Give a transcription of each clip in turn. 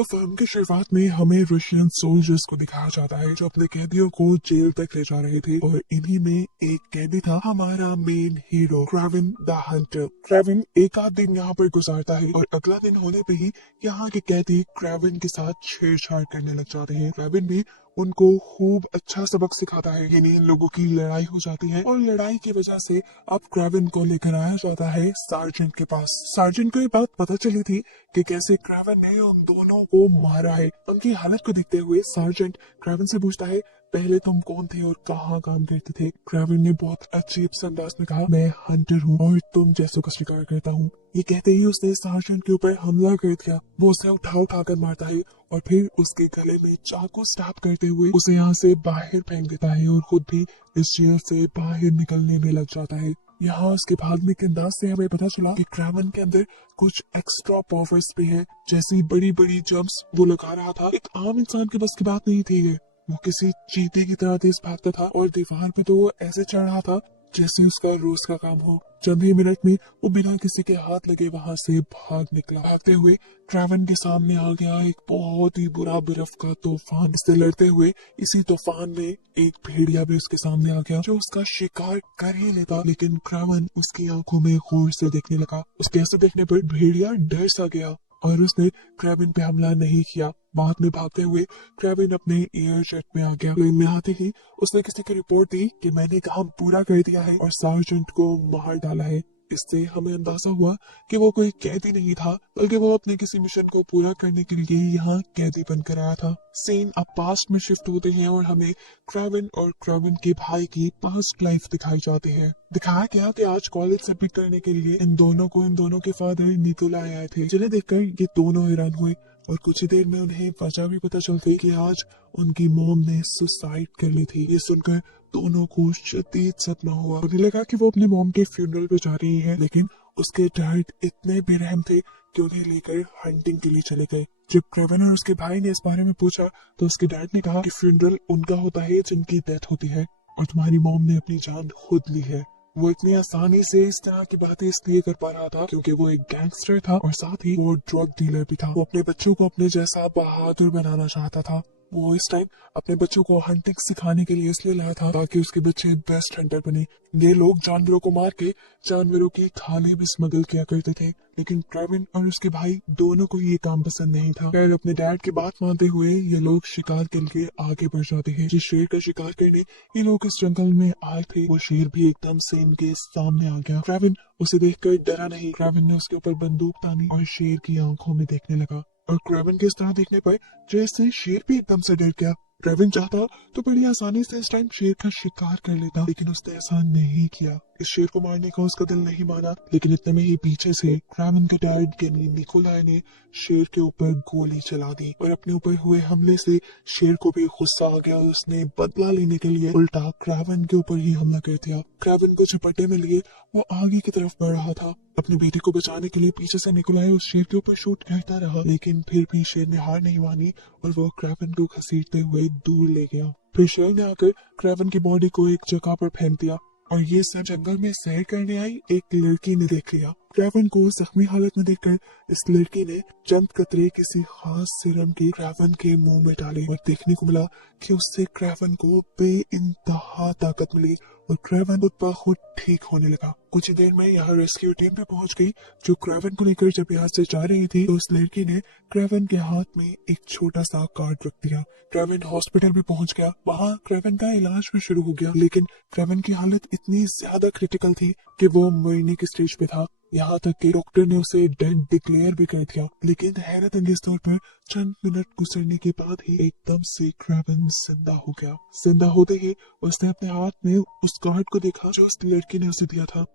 तो फिल्म की शुरुआत में हमें रशियन सोल्जर्स को दिखाया जाता है जो अपने कैदियों को जेल तक ले जा रहे थे, और इन्हीं में एक कैदी था हमारा मेन हीरो क्राविन द हंटर। क्राविन एक आध दिन यहाँ पर गुजारता है और अगला दिन होने पे ही यहाँ के कैदी क्राविन के साथ छेड़छाड़ करने लग जाते हैं। क्राविन भी उनको खूब अच्छा सबक सिखाता है। यानी इन लोगों की लड़ाई हो जाती है और लड़ाई की वजह से अब क्राविन को लेकर आया जाता है सार्जेंट के पास। सार्जेंट को ये बात पता चली थी कि कैसे क्राविन ने उन दोनों को मारा है। उनकी हालत को देखते हुए सार्जेंट क्राविन से पूछता है, पहले तुम कौन थे और कहाँ काम करते थे? क्राविन ने बहुत अजीब से अंदाज में कहा, मैं हंटर हूँ और तुम जैसों का शिकार करता हूँ। ये कहते ही उसने सार्जेंट के ऊपर हमला कर दिया। वो उसे उठा कर मारता है और फिर उसके गले में चाकू स्टैब करते हुए उसे यहाँ से बाहर फेंक देता है और खुद भी इस जेल से बाहर निकलने में लग जाता है। यहाँ उसके भागने के अंदाज से हमें पता चला कि क्राविन के अंदर कुछ एक्स्ट्रा पावर्स भी है। जैसी बड़ी बड़ी जंप्स वो लगा रहा था, एक आम इंसान के बस की बात नहीं थी ये। वो किसी चीते की तरह तेज भागता था और दीवार पे तो वो ऐसे चढ़ रहा था जैसे उसका रोज का काम हो। चंद ही मिनट में वो बिना किसी के हाथ लगे वहां से भाग निकला। भागते हुए क्राविन के सामने आ गया एक बहुत ही बुरा बर्फ का तूफान। इससे लड़ते हुए इसी तूफान में एक भेड़िया भी उसके सामने आ गया जो उसका शिकार कर ही लेता, लेकिन क्राविन उसकी आंखों में गौर से देखने लगा। उसके ऐसे देखने पर भेड़िया डर सा गया और उसने क्राविन पे हमला नहीं किया। बाद में भागते हुए क्राविन अपने एयर जेट में आ गया। प्लेन में आते ही उसने किसी की रिपोर्ट दी कि मैंने काम पूरा कर दिया है और सार्जेंट को मार डाला है। इससे हमें अंदाजा हुआ कि वो कोई कैदी नहीं था, बल्कि वो अपने किसी मिशन को पूरा करने के लिए यहाँ कैदी बनकर आया था। सीन अब पास्ट में शिफ्ट होते हैं और हमें क्राविन और क्राविन के भाई की पास्ट लाइफ दिखाई जाती है। दिखाया गया कि आज कॉलेज सबमिट करने के लिए इन दोनों के फादर निकोलाई आए थे, जिन्हें देखकर ये दोनों हैरान हुए और कुछ ही देर में उन्हें वजह भी पता चल गई कि आज उनकी मॉम ने सुसाइड कर ली थी। ये सुनकर दोनों को शदीद सदमा हुआ। उन्हें लगा कि वो अपने मॉम के फ्यूनरल पे जा रही है, लेकिन उसके डैड इतने बेरहम थे कि उन्हें लेकर हंटिंग के लिए चले गए। जब क्राविन और उसके भाई ने इस बारे में पूछा तो उसके डैड ने कहा कि फ्यूनरल उनका होता है जिनकी डेथ होती है और तुम्हारी मॉम ने अपनी जान खुद ली है। वो इतनी आसानी से इस तरह की बातें इसलिए कर पा रहा था क्योंकि वो एक गैंगस्टर था और साथ ही वो ड्रग डीलर भी था। वो अपने बच्चों को अपने जैसा बहादुर बनाना चाहता था। वो इस टाइम अपने बच्चों को हंटिंग सिखाने के लिए इसलिए लाया था ताकि उसके बच्चे बेस्ट हंटर बने। ये लोग जानवरों को मार के जानवरों की खाने भी स्मगल किया करते थे, लेकिन क्राविन और उसके भाई दोनों को ये काम पसंद नहीं था। खैर अपने डैड की बात मानते हुए ये लोग शिकार के लिए आगे बढ़ जाते हैं। जिस शेर का शिकार करने ये लोग इस जंगल में आए थे वो शेर भी एकदम से इनके सामने आ गया। क्राविन उसे देखकर डरा नहीं। क्राविन ने उसके ऊपर बंदूक तानी और शेर की आंखों में देखने लगा और क्राविन के इस तरह देखने पर जैसे शेर भी एकदम से डर गया। क्राविन चाहता तो बड़ी आसानी से इस टाइम शेर का शिकार कर लेता, लेकिन उसने ऐसा नहीं किया। इस शेर को मारने का उसका दिल नहीं माना, लेकिन इतने में ही पीछे से क्राविन के डैड यानी निकोलाई ने शेर के ऊपर गोली चला दी और अपने ऊपर हुए हमले से शेर को भी गुस्सा आ गया। उसने बदला लेने के लिए उल्टा क्राविन के ऊपर ही हमला कर दिया। क्राविन को झपटने में लिए वो आगे की तरफ बढ़ रहा था। अपने बेटे को बचाने के लिए पीछे से निकोलाई उस शेर के ऊपर शूट करता रहा, लेकिन फिर भी शेर ने हार नहीं मानी और वो क्राविन को घसीटते हुए दूर ले गया। फिर शेर ने आकर क्राविन की बॉडी को एक जगह पर फेंक दिया और ये सब जंगल में सैर करने आई एक लड़की ने देख लिया। क्राविन को जख्मी हालत में देखकर इस लड़की ने चंद कतरे किसी खास सीरम के क्राविन के मुंह में डाले और देखने को मिला कि उससे क्राविन को बेइंतहा ताकत मिली और क्राविन खुद ब खुद ठीक होने लगा। कुछ ही देर में यहाँ रेस्क्यू टीम भी पहुंच गई जो क्राविन को लेकर जब यहाँ से जा रही थी तो उस लड़की ने क्राविन के हाथ में एक छोटा सा कार्ड रख दिया। क्राविन हॉस्पिटल भी पहुंच गया। वहाँ क्राविन का इलाज भी शुरू हो गया, लेकिन क्राविन की हालत इतनी ज्यादा क्रिटिकल थी कि वो मरने की स्टेज पे था। यहाँ तक कि डॉक्टर ने उसे डेड डिक्लेयर भी कर दिया, लेकिन हैरत अंगेज तौर पर चंद मिनट गुजरने के बाद ही एकदम से क्राविन जिंदा हो गया। जिंदा होते ही उसने अपने हाथ में उस कार्ड को देखा जो उस लड़की ने उसे दिया था।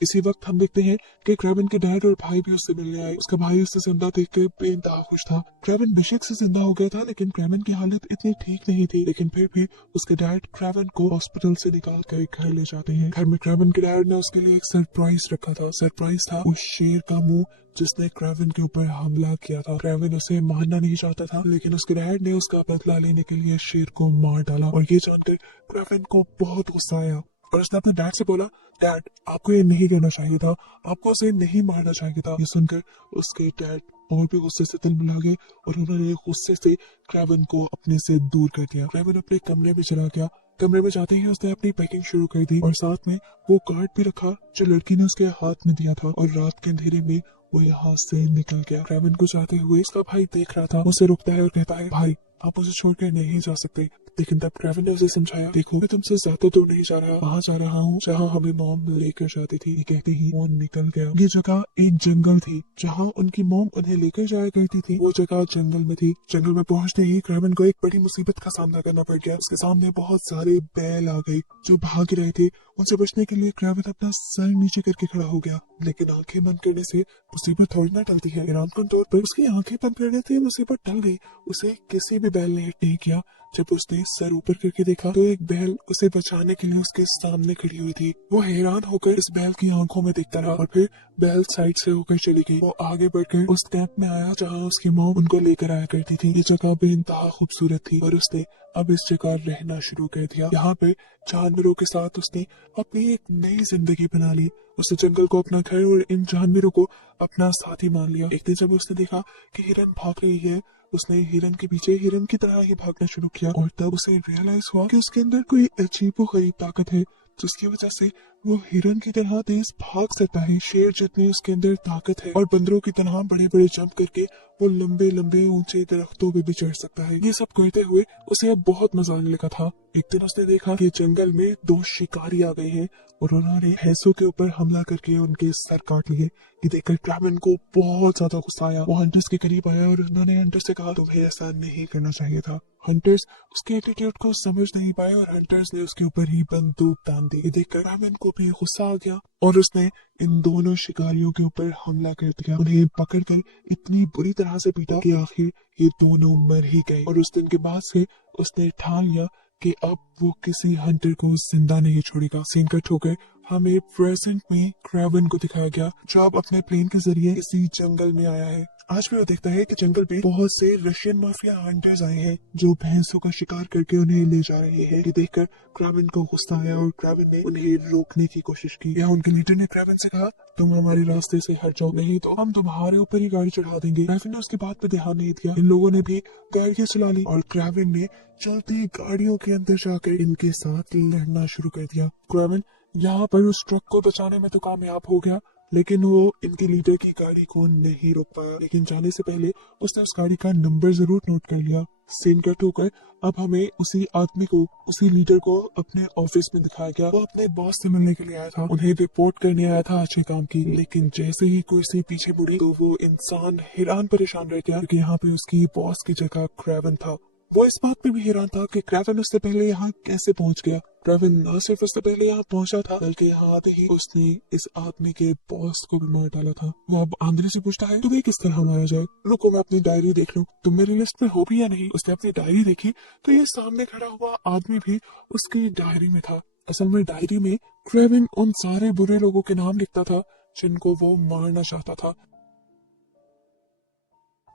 इसी वक्त हम देखते हैं कि क्राविन के डैड और भाई भी उससे मिलने आए। उसका भाई उससे जिंदा देखकर बेइंतहा खुश था। क्राविन बेशक से जिंदा हो गया था, लेकिन क्राविन की हालत इतनी ठीक नहीं थी। लेकिन फिर भी उसके डैड क्राविन को हॉस्पिटल से निकाल कर घर ले जाते हैं। घर में क्राविन के डैड ने उसके लिए एक सरप्राइज रखा था। सरप्राइज था उस शेर का मुंह जिसने क्राविन के ऊपर हमला किया था। क्राविन उसे मारना नहीं चाहता था, लेकिन उसके डैड ने उसका बदला लेने के लिए शेर को मार डाला और ये जानकर क्राविन को बहुत गुस्सा आया और उसने अपने डैड से बोला, डैड आपको ये नहीं करना चाहिए था, आपको उसे नहीं मारना चाहिए था। ये सुनकर उसके डैड और भी गुस्से से तिलमिला गए और उन्होंने गुस्से से क्रेवन को अपने से दूर कर दिया। क्रेवन अपने कमरे में चला गया। कमरे में जाते ही उसने अपनी पैकिंग शुरू कर दी और साथ में वो कार्ड भी रखा जो लड़की ने उसके हाथ में दिया था और रात के अंधेरे में वो यहाँ से निकल गया। क्रेवन को जाते हुए उसका भाई देख रहा था, उसे रोकता है और कहता है, भाई आप उसे छोड़कर नहीं जा सकते। लेकिन तब क्रेवन ने उसे समझाया, देखो मैं तुमसे ज्यादा दूर नहीं जा रहा, वहाँ जा रहा हूँ जहाँ हमें मॉम लेकर जाती थी। ये कहते ही वो निकल गया। ये जगह एक जंगल थी जहाँ उनकी मॉम उन्हें लेकर जाया करती थी। वो जगह जंगल में थी। जंगल में पहुंचते ही क्रेवन को एक बड़ी मुसीबत का सामना करना पड़ गया। उसके सामने बहुत सारे बैल आ गए जो भाग रहे थे। उनसे बचने के लिए क्रेवन अपना सर नीचे करके खड़ा हो गया, लेकिन आंखें बंद करने से मुसीबत थोड़ी ना टलती है। हैरान कन तौर पर उसकी आंखें बंद करने से मुसीबत टल गई। उसे किसी भी बैल ने हिट नहीं किया। जब उसने सर ऊपर करके देखा तो एक बैल उसे बचाने के लिए उसके सामने खड़ी हुई थी। वो हैरान होकर इस बैल की आंखों में देखता रहा और फिर बैल साइड से होकर चली गई। वो आगे बढ़कर उस कैंप में आया जहाँ उसकी मॉम उनको लेकर आया करती थी। ये जगह बेइंतहा खूबसूरत थी और उसने अब इस जगह रहना शुरू कर दिया। यहाँ पे जानवरों के साथ उसने अपनी एक नई जिंदगी बना ली। उसने जंगल को अपना घर और इन जानवरों को अपना साथी मान लिया। एक दिन जब उसने देखा कि हिरन भाग रही है, उसने हिरन के पीछे हिरन की तरह ही भागना शुरू किया और तब उसे रियलाइज हुआ कि उसके अंदर कोई अजीबोगरीब ताकत है जिसकी वजह से वो हिरन की तरह तेज भाग सकता है। शेर जितनी उसके अंदर ताकत है और बंदरों की तरह बड़े बड़े जंप करके वो लंबे लंबे ऊंचे दरख्तों पे भी चढ़ सकता है। ये सब करते हुए उसे अब बहुत मजा आने लगा था। एक दिन उसने देखा कि जंगल में दो शिकारी आ गए हैं और उन्होंने भैंसों के ऊपर हमला करके उनके सर काट लिए। ये देखकर क्रेवन को बहुत ज्यादा गुस्सा आया। वो हंटर्स के करीब आया और उन्होंने हंटर्स से कहा, तुम्हें ऐसा नहीं करना चाहिए था। हंटर्स उसके एटीट्यूड को समझ नहीं पाए और हंटर्स ने उसके ऊपर ही बंदूक तान दी। ये देखकर क्रेवन को भी गुस्सा आ गया और उसने इन दोनों शिकारियों के ऊपर हमला कर दिया। उन्हें पकड़कर इतनी बुरी तरह से पीटा कि आखिर ये दोनों मर ही गए। और उस दिन के बाद से उसने ठान लिया कि अब वो किसी हंटर को जिंदा नहीं छोड़ेगा। सीन कट होकर हमें प्रेजेंट में क्रेवन को दिखाया गया जो अब अपने प्लेन के जरिए इसी जंगल में आया है। आज भी वो देखता है कि जंगल में बहुत से रशियन माफिया हंटर्स आए हैं जो भैंसों का शिकार करके उन्हें ले जा रहे हैं। ये देखकर क्रेवन को गुस्सा आया और क्रेवन ने उन्हें रोकने की कोशिश की। यहाँ उनके लीडर ने क्रेवन से कहा, तुम हमारे रास्ते से हट जाओ, नहीं तो हम तुम्हारे ऊपर ही गाड़ी चढ़ा देंगे। क्रेवन ने उसकी बात पे ध्यान नहीं दिया। इन लोगों ने भी गाड़ियां चला ली और क्रेवन ने चलती गाड़ियों के अंदर जाकर इनके साथ लड़ना शुरू कर दिया। क्रेवन यहाँ पर उस ट्रक को बचाने में तो कामयाब हो गया, लेकिन वो इनके लीडर की गाड़ी को नहीं रोक पाया। लेकिन जाने से पहले उसने उस गाड़ी का नंबर जरूर नोट कर लिया। सीन कट होकर अब हमें उसी आदमी को, उसी लीडर को अपने ऑफिस में दिखाया गया। वो अपने बॉस से मिलने के लिए आया था, उन्हें रिपोर्ट करने आया था अच्छे काम की। लेकिन जैसे ही कुर्सी पीछे मुड़ी तो वो इंसान हैरान परेशान रह गया क्योंकि यहाँ पे उसकी बॉस की जगह क्रेवन था। वो इस बात पे भी हैरान था कि क्रेवन उससे पहले यहाँ कैसे पहुंच गया। क्रेवन न सिर्फ उससे पहले यहाँ पहुंचा था बल्कि यहाँ आते ही उसने इस आदमी के बॉस को भी मार डाला था। वो अब आंद्रे से पूछता है, तुम्हें किस तरह मारा जाए? रुको मैं अपनी डायरी देख लूं, तुम मेरी लिस्ट में हो भी या नहीं। उसने अपनी डायरी देखी तो ये सामने खड़ा हुआ आदमी भी उसकी डायरी में था। असल में डायरी में क्रेवन उन सारे बुरे लोगों के नाम लिखता था जिनको वो मारना चाहता था।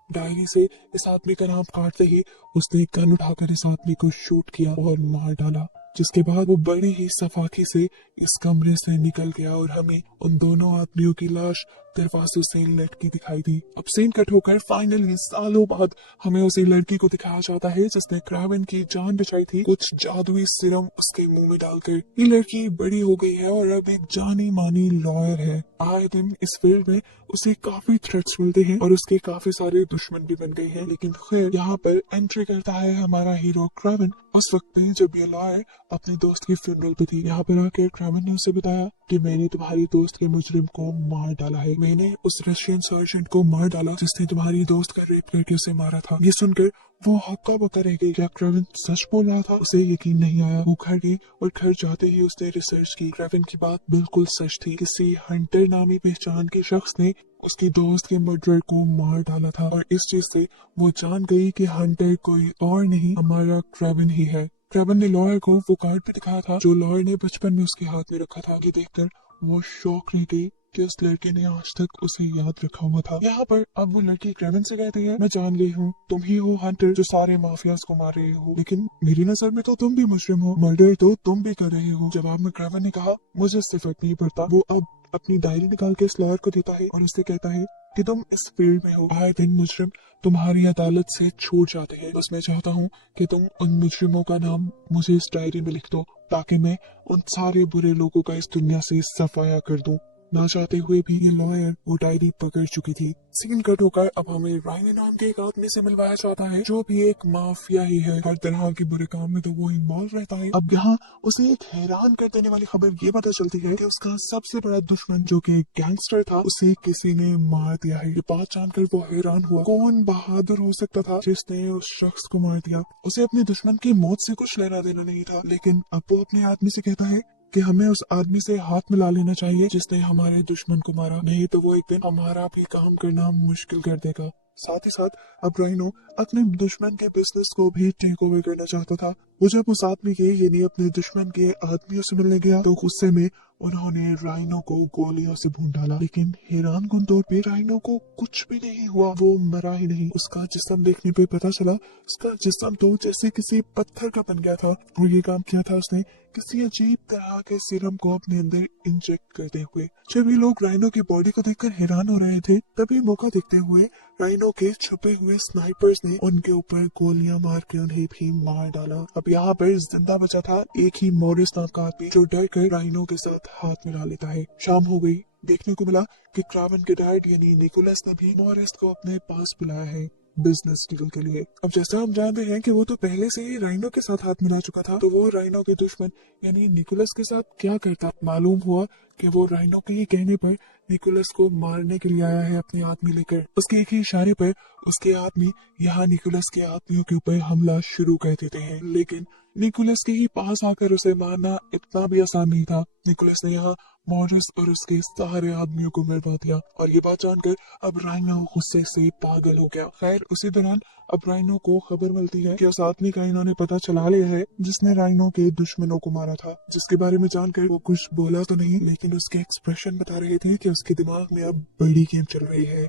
डायरी से इस आदमी का नाम काटते ही उसने गन उठाकर इस आदमी को शूट किया और मार डाला, जिसके बाद वो बड़ी ही सफाकी से इस कमरे से निकल गया और हमें उन दोनों आदमियों की लाश दरवाजों से लटकी दिखाई दी। अब सीन कट होकर फाइनली सालों बाद हमें उसी लड़की को दिखाया जाता है जिसने क्रेवन की जान बचाई थी कुछ जादुई सिरम उसके मुंह में डालकर। ये लड़की बड़ी हो गई है और अब एक जानी मानी लॉयर है। आए दिन इस फील्ड में उसे काफी थ्रेट्स मिलते हैं और उसके काफी सारे दुश्मन भी बन गए हैं। लेकिन खैर यहाँ पर एंट्री करता है हमारा हीरो क्रेवन उस वक्त में जब ये लॉयर अपने दोस्त की फ्यूनरल पे थी। यहाँ पर आकर क्रेवन ने उसे बताया कि मैंने तुम्हारी दोस्त के मुजरिम को मार डाला है, मैंने उस रशियन सर्जेंट को मार डाला जिसने तुम्हारी दोस्त का रेप करके उसे मारा था। ये सुनकर वो हक्का बक्का रह गई। क्या क्रेवन सच बोल रहा था? उसे यकीन नहीं आया। वो घर गई और घर जाते ही उसने रिसर्च की। क्रेवन की बात बिल्कुल सच थी। किसी हंटर नामी पहचान के शख्स ने उसकी दोस्त के मर्डर को मार डाला था और इस चीज से वो जान गई कि हंटर कोई और नहीं हमारा क्रेवन ही है। क्रेवन ने लॉयर को वो कार्ड भी दिखाया था जो लॉयर ने बचपन में उसके हाथ में रखा था। ये देखकर वो शौक रह गई कि उस लड़के ने आज तक उसे याद रखा हुआ था। यहाँ पर अब वो लड़की क्रेवन से कहती है, मैं जान ली हूँ तुम ही हो हंटर जो सारे माफियाज को मार रहे हो, लेकिन मेरी नजर में तो तुम भी मुजरिम हो, मर्डर तो तुम भी कर रहे हो। जवाब में क्रेवन ने कहा, मुझे इससे फर्क नहीं पड़ता। वो अब अपनी डायरी निकाल के इस लॉयर को देता है और उससे कहता है, कि तुम इस फील्ड में हो। आए दिन मुजरिम तुम्हारी अदालत से छूट जाते हैं। बस मैं चाहता हूँ कि तुम उन मुजरिमों का नाम मुझे इस डायरी में लिख दो, ताकि मैं उन सारे बुरे लोगों का इस दुनिया से सफाया कर दूं। ना चाहते हुए भी ये लॉयर वो डायरी पकड़ चुकी थी। सीन कट होकर अब हमें रायने नाम के एक आदमी से मिलवाया जाता है, जो भी एक माफिया ही है। हर तरह के बुरे काम में तो वो इन्वॉल्व रहता है। अब यहाँ उसे एक हैरान कर देने वाली खबर ये पता चलती है कि उसका सबसे बड़ा दुश्मन, जो कि गैंगस्टर था, उसे किसी ने मार दिया है। ये बात जानकर वो हैरान हुआ। कौन बहादुर हो सकता था जिसने उस शख्स को मार दिया? उसे अपने दुश्मन की मौत से कुछ लेना देना नहीं था, लेकिन अब वो अपने आदमी से कहता है कि हमें उस आदमी से हाथ मिला लेना चाहिए जिसने हमारे दुश्मन को मारा, नहीं तो वो एक दिन हमारा भी काम करना मुश्किल कर देगा। साथ ही साथ अब राइनो अपने दुश्मन के बिजनेस को भी टेक ओवर करना चाहता था। वो जब उस आदमी के यानी अपने दुश्मन के आदमियों से मिलने गया तो गुस्से में उन्होंने राइनो को गोलियों से भून डाला, लेकिन हैरान कुन तौर पे राइनो को कुछ भी नहीं हुआ। वो मरा ही नहीं। उसका जिस्म देखने पे पता चला उसका जिस्म तो जैसे किसी पत्थर का बन गया था। और ये काम किया था उसने किसी अजीब तरह के सीरम को अपने अंदर इंजेक्ट करते हुए। जब ये लोग राइनो की बॉडी को देखकर हैरान हो रहे थे, तभी मौका देखते हुए राइनो के छुपे हुए स्नाइपर्स ने उनके ऊपर गोलियां मार के उन्हें भी मार डाला। अब यहाँ पर जिंदा बचा था एक ही मॉरिस नाम का आदमी, जो डर कर राइनो के साथ हाथ मिला लेता है। शाम हो गई। देखने को मिला कि क्रावन के डैड यानी निकोलस ने भी मॉरिस को अपने पास बुलाया है बिजनेस डील के लिए। अब जैसा हम जानते हैं कि वो तो पहले से ही राइनो के साथ हाथ मिला चुका था, तो वो राइनो के दुश्मन यानी निकोलस के साथ क्या करता? मालूम हुआ कि वो राइनो के ही कहने पर निकोलस को मारने के लिए आया है अपने आदमी लेकर। उसके एक ही इशारे पर उसके आदमी यहाँ निकोलस के आदमियों के ऊपर हमला शुरू कर देते हैं, लेकिन निकोलस के ही पास आकर उसे मारना इतना भी आसान नहीं था। निकोलस ने यहाँ मॉरिस और उसके सारे आदमियों को मरवा दिया, और ये बात जानकर अब राइनो गुस्से से पागल हो गया। खैर उसी दौरान अब राइनो को खबर मिलती है कि उस आदमी का इन्होंने पता चला लिया है जिसने राइनो के दुश्मनों को मारा था। जिसके बारे में जानकर वो कुछ बोला तो नहीं, लेकिन उसके एक्सप्रेशन बता रहे थे कि उसके दिमाग में अब बड़ी गेम चल रही है।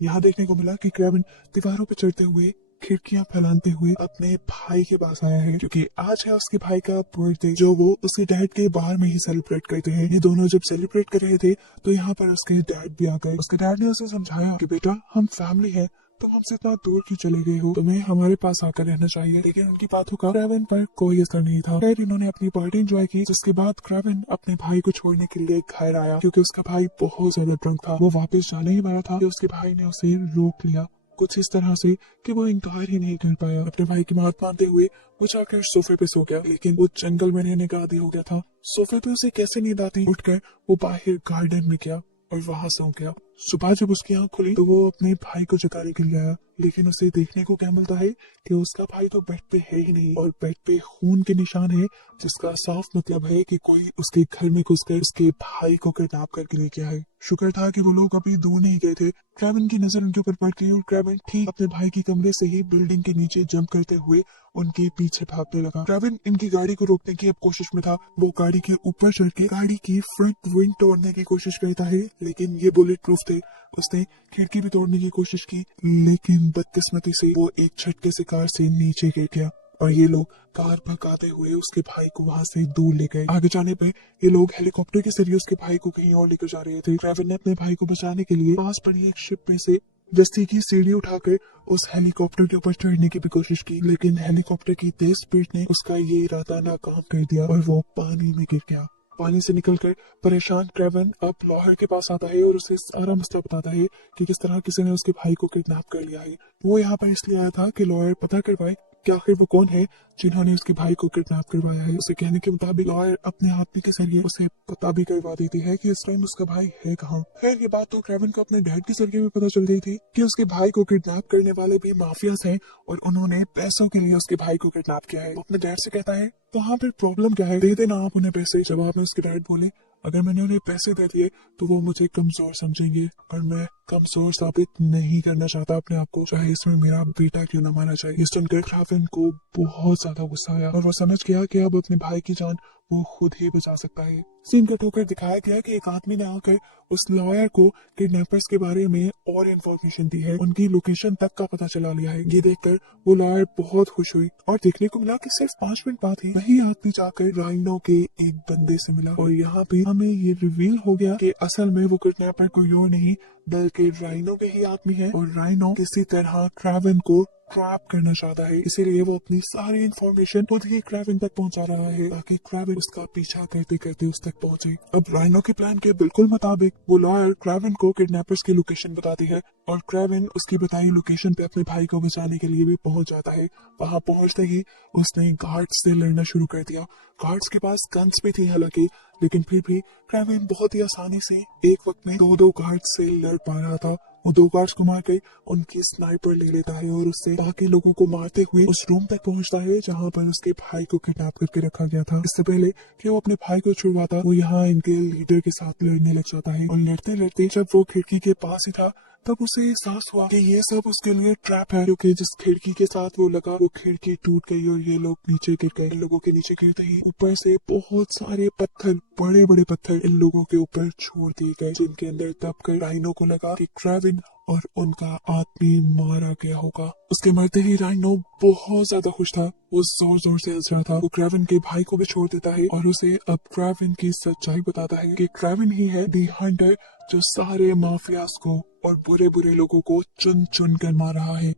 यहाँ देखने को मिला कि क्रेवन दीवारों पर चढ़ते हुए खिड़कियां फैलाते हुए अपने भाई के पास आया है, क्योंकि आज है उसके भाई का बर्थडे, जो वो उसके डैड के बाहर में ही सेलिब्रेट करते हैं। ये दोनों जब सेलिब्रेट कर रहे थे तो यहाँ पर उसके डैड भी आ गए। उसके डैड ने उसे समझाया कि बेटा हम फैमिली है, तुम हमसे इतना दूर क्यों चले गए हो, तुम्हें हमारे पास आकर रहना चाहिए। लेकिन उनकी बातों का क्रेवन पर कोई असर नहीं था। फिर इन्होंने अपनी पार्टी एंजॉय की, जिसके बाद क्रेवन अपने भाई को छोड़ने के लिए घर आया, क्योंकि उसका भाई बहुत ज्यादा ड्रंक था। वो वापस जाने ही वाला था कि उसके भाई ने उसे रोक लिया, कुछ इस तरह से कि वो इनकार ही नहीं कर पाया। अपने भाई की बात मानते हुए वो जाकर सोफे पे सो गया, लेकिन वो जंगल में रहने का आदी हो गया था। सोफे पे उसे कैसे नींद आती? उठकर वो बाहर गार्डन में गया और वहां सो गया। सुबह जब उसकी आंख खुली तो वो अपने भाई को जगाने के लिए आया, लेकिन उसे देखने को क्या मिलता है कि उसका भाई तो बेड पे है ही नहीं, और बेड पे खून के निशान है, जिसका साफ मतलब है कि कोई उसके घर में घुसकर उसके भाई को किडनैप करके ले गया है। शुक्र था कि वो लोग अभी दूर नहीं गए थे। क्रेवन की नजर उनके ऊपर पड़ गई और क्रेवन ठीक अपने भाई के कमरे से ही बिल्डिंग के नीचे जंप करते हुए उनके पीछे भागने लगा। क्रेवन इनकी गाड़ी को रोकने की अब कोशिश में था। वो गाड़ी के ऊपर चढ़ के गाड़ी की फ्रंट विंड तोड़ने की कोशिश करता है, लेकिन ये बुलेट प्रूफ थे। उसने खिड़की भी तोड़ने की कोशिश की, लेकिन बदकिस्मती से वो एक झटके से कार से नीचे गिर गया, और ये लोग कार भगाते हुए उसके भाई को वहां से दूर ले गए। आगे जाने पे ये लोग हेलीकॉप्टर के जरिए उसके भाई को कहीं और लेकर जा रहे थे। क्रेवन ने अपने भाई को बचाने के लिए पास पड़ी एक शिप में से रस्सी की सीढ़ी उठाकर उस हेलीकॉप्टर के ऊपर चढ़ने की भी कोशिश की, लेकिन हेलीकॉप्टर की तेज स्पीड ने उसका ये इरादा नाकाम कर दिया और वो पानी में गिर गया। पानी से निकलकर परेशान क्रेवन अब लॉयर के पास आता है और उसे सारा मसला बताता है कि किस तरह किसी ने उसके भाई को किडनैप कर लिया है। वो यहाँ पर इसलिए आया था कि लॉयर पता करवाए कि आखिर वो कौन है जिन्होंने उसके भाई को किडनैप करवाया है। उसे कहने के मुताबिक लॉयर अपने आदमी के जरिए उसे पता भी करवा देती है कि इस टाइम उसका भाई है कहाँ। खैर ये बात तो क्रेवन को अपने डैड के जरिए भी पता चल गई थी कि उसके भाई को किडनैप करने वाले भी माफियाज हैं और उन्होंने पैसों के लिए उसके भाई को किडनैप किया है। वो अपने डैड से कहता है तो हाँ फिर प्रॉब्लम क्या है, दे देना आप उन्हें पैसे। जवाब में उसके डैड बोले अगर मैंने उन्हें पैसे दे दिए तो वो मुझे कमजोर समझेंगे, और मैं कमजोर साबित नहीं करना चाहता अपने आप को, चाहे इसमें मेरा बेटा क्यों न माना जाए। ये सुनकर क्रेवन को बहुत ज्यादा गुस्सा आया और वो समझ गया कि अब अपने भाई की जान वो खुद ही बचा सकता है। सीन कट होकर दिखाया गया कि एक आदमी ने आकर उस लॉयर को किडनैपर्स के बारे में और इन्फॉर्मेशन दी है, उनकी लोकेशन तक का पता चला लिया है। ये देखकर वो लॉयर बहुत खुश हुई और देखने को मिला कि सिर्फ 5 मिनट बाद ही वही आदमी जाकर राइनो के एक बंदे से मिला और यहाँ पे हमें ये रिवील हो गया कि असल में वो किडनैपर कोई और नहीं बल्कि राइनो के ही आदमी है और राइनो किसी तरह क्रावन को ट्रैप करना चाहता है, इसीलिए वो अपनी सारी इंफॉर्मेशन खुद ही क्रावन तक पहुंचा रहा है ताकि क्रावन उसका पीछा करते करते उस तक पहुंचे। अब राइनो के प्लान के बिल्कुल मुताबिक वो लॉयर क्रावन को किडनैपर्स की लोकेशन बताती है और क्रावन उसकी बताई लोकेशन पे अपने भाई को बचाने के लिए भी पहुंच जाता है। वहां पहुंचते ही उसने गार्ड्स से लड़ना शुरू कर दिया। गार्ड्स के पास गन्स भी थी हालांकि, लेकिन फिर भी क्रावन बहुत ही आसानी से एक वक्त में दो गार्ड्स से लड़ पा रहा था। वो 2 गार्ड्स को मार के उनकी स्नाइपर ले लेता है और उससे बाकी लोगों को मारते हुए उस रूम तक पहुंचता है जहां पर उसके भाई को किडनैप करके रखा गया था। इससे पहले कि वो अपने भाई को छुड़वाता वो यहाँ इनके लीडर के साथ लड़ने लग जाता है और लड़ते लड़ते जब वो खिड़की के पास ही था तब उसे एहसास हुआ कि ये सब उसके लिए ट्रैप है, क्योंकि जिस खिड़की के साथ वो लगा वो खिड़की टूट गई और ये लोग नीचे गिर गए। इन लोगों के नीचे गिरते ही ऊपर से बहुत सारे पत्थर, बड़े बड़े पत्थर इन लोगों के ऊपर छोड़ दिए गए, जिनके अंदर दबकर राइनो को लगा कि क्रावन और उनका आदमी मारा गया होगा। उसके मरते ही राइनो बहुत ज्यादा खुश था, वो जोर जोर से हंस रहा था। वो क्रावन के भाई को भी छोड़ देता है और उसे अब क्रावन की सच्चाई बताता है कि क्रावन ही है दी हंटर जो सारे माफियाज को और बुरे बुरे लोगों को चुन चुन कर मार रहा है।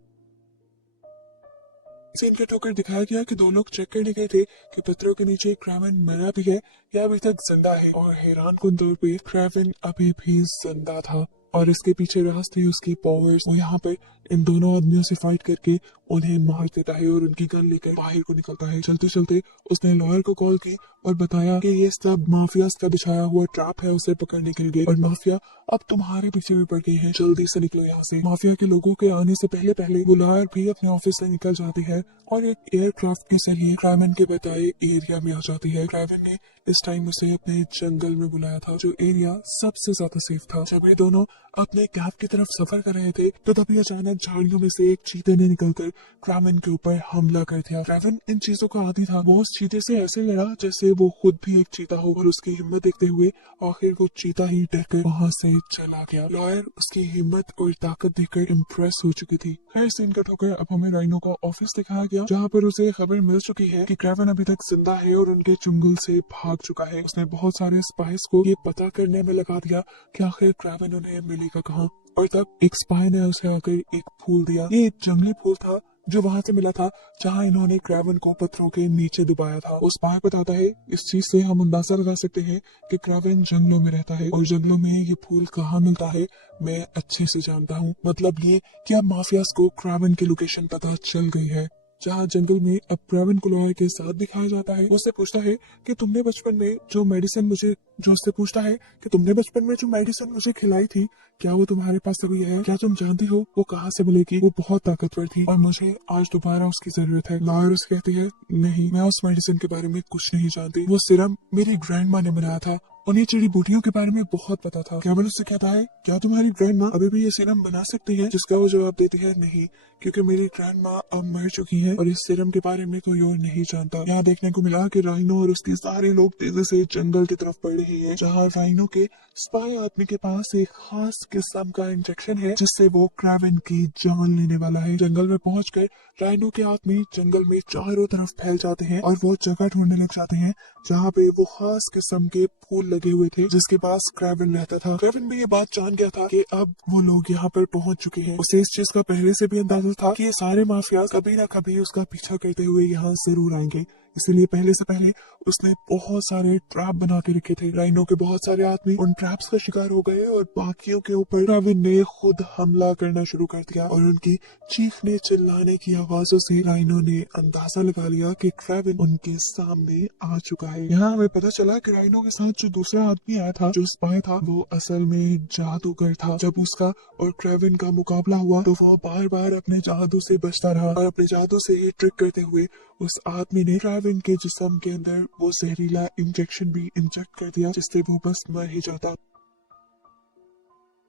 सीन कट होकर दिखाया गया कि 2 लोग चेक करने गए थे कि पत्थरों के नीचे क्रावन मरा भी है या अभी तक जिंदा है और हैरान कुन तौर पे क्रावन अभी भी जिंदा था और इसके पीछे राज थी उसकी पावर्स। वो यहाँ पे इन दोनों आदमियों से फाइट करके उन्हें मार देता है और उनकी गन लेकर बाहर को निकलता है। चलते चलते उसने लॉयर को कॉल की और बताया कि ये सब माफियाज का बिछाया हुआ ट्रैप है उसे पकड़ने के लिए और माफिया अब तुम्हारे पीछे भी पड़ गई है, जल्दी से निकलो यहाँ से। माफिया के लोगों के आने से पहले पहले वो लॉयर भी अपने ऑफिस से निकल जाती है और एक एयरक्राफ्ट के जरिए क्रावन के बताए एरिया में आ जाती है। क्रावन ने इस टाइम उसे अपने जंगल में बुलाया था जो एरिया सबसे ज्यादा सेफ था। जब ये दोनों अपने कैब की तरफ सफर कर रहे थे तो तभी अचानक झाड़ियों में से एक चीते ने निकलकर क्रावन के ऊपर हमला कर दिया। क्रावन इन चीजों का आदी था, वो उस चीते से ऐसे लड़ा जैसे वो खुद भी एक चीता हो और उसकी हिम्मत देखते हुए आखिर वो चीता ही डरकर वहाँ से चला गया। लॉयर उसकी हिम्मत और ताकत देखकर इम्प्रेस हो चुकी थी। खैर सीन कट होकर अब हमें राइनो का ऑफिस दिखाया गया जहाँ पर उसे खबर मिल चुकी है कि क्रावन अभी तक जिंदा है और उनके चुंगल से भाग चुका है। उसने बहुत सारे स्पाइस को ये पता करने में लगा दिया कि आखिर क्रावन उन्हें मिलेगा कहाँ और तब एक स्पाई ने उसे आकर एक फूल दिया। ये एक जंगली फूल था जो वहां से मिला था जहां इन्होंने क्रावन को पत्थरों के नीचे डुबाया था। उस स्पाई बताता है इस चीज से हम अंदाजा लगा सकते हैं कि क्रावन जंगलों में रहता है और जंगलों में ये फूल कहाँ मिलता है मैं अच्छे से जानता हूँ। मतलब ये कि अब माफियाज को क्रावन की लोकेशन पता चल गई है। जहाँ जंगल में अब क्रावन को लॉयर के साथ दिखाया जाता है। उससे पूछता है कि तुमने बचपन में जो मेडिसिन मुझे जो उससे पूछता है कि तुमने बचपन में जो मेडिसिन मुझे खिलाई थी क्या वो तुम्हारे पास अभी है, क्या तुम जानती हो वो कहाँ से मिलेगी? वो बहुत ताकतवर थी और मुझे आज दोबारा उसकी जरूरत है। लॉयर उसे कहती है नहीं मैं उस मेडिसिन के बारे में कुछ नहीं जानती, वो सिरम मेरी ग्रैंड माँ ने बनाया था, उन्हें जड़ी बूटियों के बारे में बहुत पता था। क्रावन उससे कहता है क्या तुम्हारी ग्रैंड माँ अभी भी ये सीरम बना सकती है? जिसका वो जवाब देती है नहीं क्योंकि मेरी ग्रैंड माँ अब मर चुकी है और इस सीरम के बारे में कोई और नहीं जानता। यहाँ देखने को मिला कि राइनो और उसके सारे लोग तेजी से जंगल की तरफ बढ़ रहे हैं जहाँ राइनो के स्पाई आदमी के पास एक खास किस्म का इंजेक्शन है जिससे वो क्रावन की जान लेने वाला है। जंगल में पहुंचकर राइनो के आदमी जंगल में चारों तरफ फैल जाते हैं और वो जगह ढूंढने लग जाते हैं जहाँ पे वो खास किस्म के फूल लगे हुए थे जिसके पास क्रावन रहता था। क्रावन भी ये बात जान गया था कि अब वो लोग यहाँ पर पहुंच चुके हैं। उसे इस चीज का पहले से भी अंदाजा था कि ये सारे माफिया कभी ना कभी उसका पीछा करते हुए यहाँ जरूर आएंगे, इसलिए पहले से पहले उसने बहुत सारे ट्रैप बना के रखे थे। राइनो के बहुत सारे आदमी उन ट्रैप्स का शिकार हो गए और बाकियों के ऊपर क्रावन ने खुद हमला करना शुरू कर दिया और उनकी चीखने चिल्लाने की आवाजों से राइनो ने अंदाजा लगा लिया कि क्रावन उनके सामने आ चुका है। यहाँ हमें पता चला कि राइनो के साथ जो दूसरा आदमी आया था जो स्पाई था वो असल में जादूगर था। जब उसका और क्रावन का मुकाबला हुआ तो वो बार बार अपने जादू से बचता रहा और अपने जादू से ही ट्रिक करते हुए उस आदमी ने क्रावन के जिस्म के अंदर वो जहरीला इंजेक्शन भी इंजेक्ट कर दिया जिससे वो बस मर ही जाता।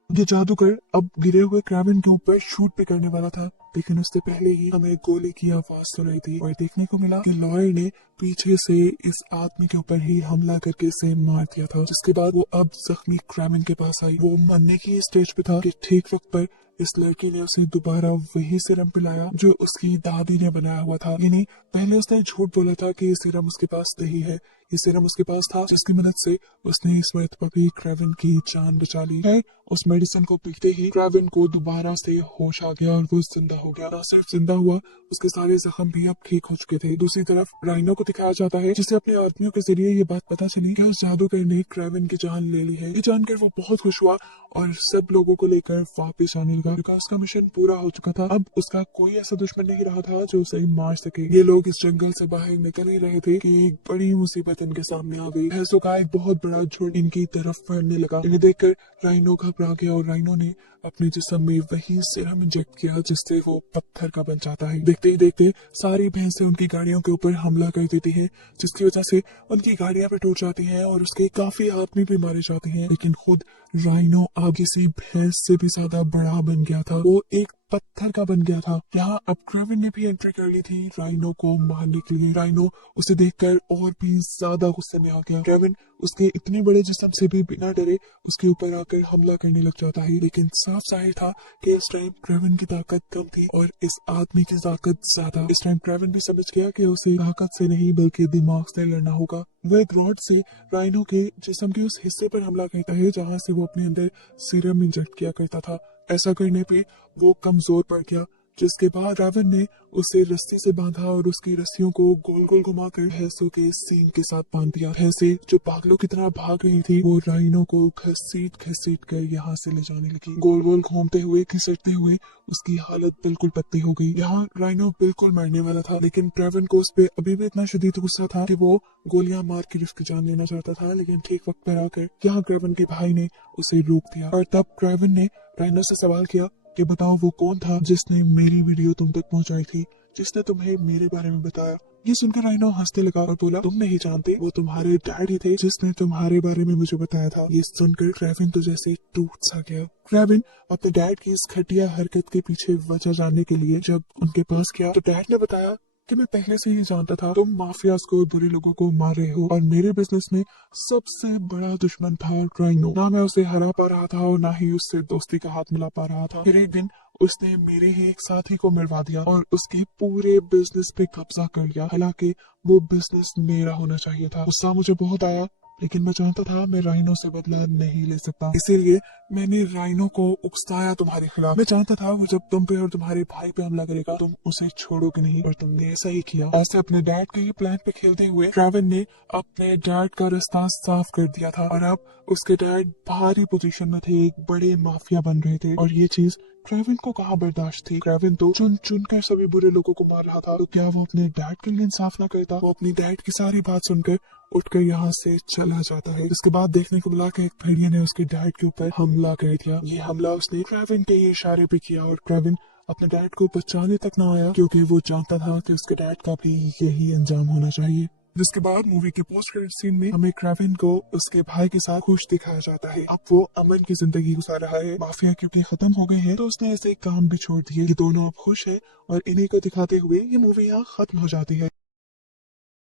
ये जादूगर अब गिरे हुए क्रावन के ऊपर शूट भी करने वाला था लेकिन उससे पहले ही हमें गोली की आवाज सुनाई थी और देखने को मिला कि लॉयर ने पीछे से इस आदमी के ऊपर ही हमला करके इसे मार दिया था। जिसके बाद वो अब जख्मी क्रेविन के पास आई। वो मरने की स्टेज पे था कि ठीक वक्त पर इस लड़की ने उसे दोबारा वही सीरम पिलाया जो उसकी दादी ने बनाया हुआ था। यानी पहले उसने झूठ बोला था कि ये सीरम उसके पास नहीं है, ये सीरम उसके पास था, जिसकी मदद से उसने इस मरतबा भी क्रेविन की जान बचा ली है। उस मेडिसिन को पीते ही क्रेविन को दोबारा से होश आ गया और वो जिंदा हो गया। ना सिर्फ जिंदा हुआ, उसके सारे जख्म भी अब ठीक हो चुके थे। दूसरी तरफ राइनो को दिखाया जाता है जिसे अपने आदमियों के जरिए ये बात पता चली कि उस जादूगर ने क्रेविन की जान ले ली है। ये जानकर वो बहुत खुश हुआ और सब लोगों को लेकर वापस आने लगा क्योंकि उसका मिशन पूरा हो चुका था। अब उसका कोई ऐसा दुश्मन नहीं रहा था जो उसे मार सके। ये लोग इस जंगल से बाहर निकल ही रहे थे कि एक बड़ी मुसीबत इनके सामने आ गई। भैंसों का एक बहुत बड़ा झुंड इनकी तरफ बढ़ने लगा। इन्हें देखकर राइनो घबरा गया और राइनो ने अपने जिस्म में वही सीरम इंजेक्ट किया जिससे वो पत्थर का बन जाता है। देखते ही देखते सारी भैंसें उनकी गाड़ियों के ऊपर हमला कर देती हैं, जिसकी वजह से उनकी गाड़ियां भी टूट जाती हैं और उसके काफी आदमी भी मारे जाते हैं। लेकिन खुद राइनो आगे से भैंस से भी ज्यादा बड़ा बन गया था। वो एक पत्थर का बन गया था। यहाँ अब क्रेविन ने भी एंट्री कर ली थी राइनो को मारने के लिए। राइनो उसे देखकर और भी ज्यादा गुस्से में आ गया। क्रेविन उसके इतने बड़े जिस्म से भी बिना डरे उसके ऊपर आकर हमला करने लग जाता है। लेकिन साफ जाहिर था कि इस टाइम क्रेविन की ताकत कम थी और इस आदमी की ताकत ज्यादा। इस टाइम क्रेविन भी समझ गया कि उसे ताकत से नहीं बल्कि दिमाग से लड़ना होगा। वो एक रॉड से राइनो के जिस्म के उस हिस्से पर हमला करता है जहाँ से वो अपने अंदर सीरम इंजेक्ट किया करता था। ऐसा करने पे वो कमजोर पड़ गया, जिसके बाद रावण ने उसे रस्सी से बांधा और उसकी रस्सियों को गोल गोल घुमाकर भैंसों के सींग के साथ बांध दिया। भैंसें जो पागलों की तरह भाग रही थी वो राइनो को घसीट घसीट कर यहाँ से ले जाने लगी। गोल गोल घूमते हुए घिसटते हुए उसकी हालत बिल्कुल पतली हो गई। यहाँ राइनो बिल्कुल मरने वाला था, लेकिन क्रेविन को उस पे अभी भी इतना शदीद गुस्सा था कि वो गोलियां मार के उसकी जान लेना चाहता था। लेकिन ठीक वक्त पर आकर यहाँ क्रेविन के भाई ने उसे रोक दिया और तब क्रेविन ने राइनो से सवाल किया कि बताओ वो कौन था जिसने मेरी वीडियो तुम तक पहुंचाई थी, जिसने तुम्हें मेरे बारे में बताया। ये सुनकर राइनो हंसने लगा और बोला तुम नहीं जानते, वो तुम्हारे डैडी थे जिसने तुम्हारे बारे में मुझे बताया था। ये सुनकर क्रेविन तो जैसे टूट सा गया। क्रेविन अपने डैड की इस घटिया हरकत के पीछे वजह जानने के लिए जब उनके पास गया तो डैड ने बताया कि मैं पहले से ही जानता था तुम माफियाज को, बुरे लोगों को मार रहे हो और मेरे बिजनेस में सबसे बड़ा दुश्मन था राइनो। ना मैं उसे हरा पा रहा था और ना ही उससे दोस्ती का हाथ मिला पा रहा था। फिर एक दिन उसने मेरे ही एक साथी को मरवा दिया और उसके पूरे बिजनेस पे कब्जा कर लिया। हालांकि वो बिजनेस मेरा होना चाहिए था। गुस्सा मुझे बहुत आया, लेकिन मैं जानता था मैं राइनो से बदला नहीं ले सकता, इसीलिए मैंने राइनो को उकसाया तुम्हारे खिलाफ। मैं जानता था वो जब तुम पे और तुम्हारे भाई पे हमला करेगा तुम उसे छोड़ोगे नहीं और तुमने ऐसा ही किया। ऐसे अपने डैड के ही प्लान पे खेलते हुए क्रेविन ने अपने डैड का रास्ता साफ कर दिया था और अब उसके डैड भारी पोजीशन में थे, एक बड़े माफिया बन रहे थे और ये चीज क्रेविन को कहाँ बर्दाश्त थी। क्रेविन तो चुन चुन कर सभी बुरे लोगों को मार रहा था, तो क्या वो अपने डैड के लिए इंसाफ न करता? वो अपनी डैड की सारी बात सुनकर उठकर यहाँ से चला जाता है। इसके बाद देखने को मिला कि एक भेड़िए ने उसके डैड के ऊपर हमला कर दिया। ये हमला उसने क्रेविन के ही इशारे पे किया और क्रेविन अपने डैड को बचाने तक न आया क्योंकि वो जानता था कि उसके डैड का भी यही अंजाम होना चाहिए। जिसके बाद मूवी के पोस्ट क्रेडिट सीन में हमें क्रेविन को उसके भाई के साथ खुश दिखाया जाता है। अब वो अमन की जिंदगी गुजार रहा है। माफिया क्योंकि खत्म हो गए हैं तो उसने ऐसे काम भी छोड़ दिए। ये दोनों अब खुश है और इन्हीं को दिखाते हुए ये मूवी यहाँ खत्म हो जाती है।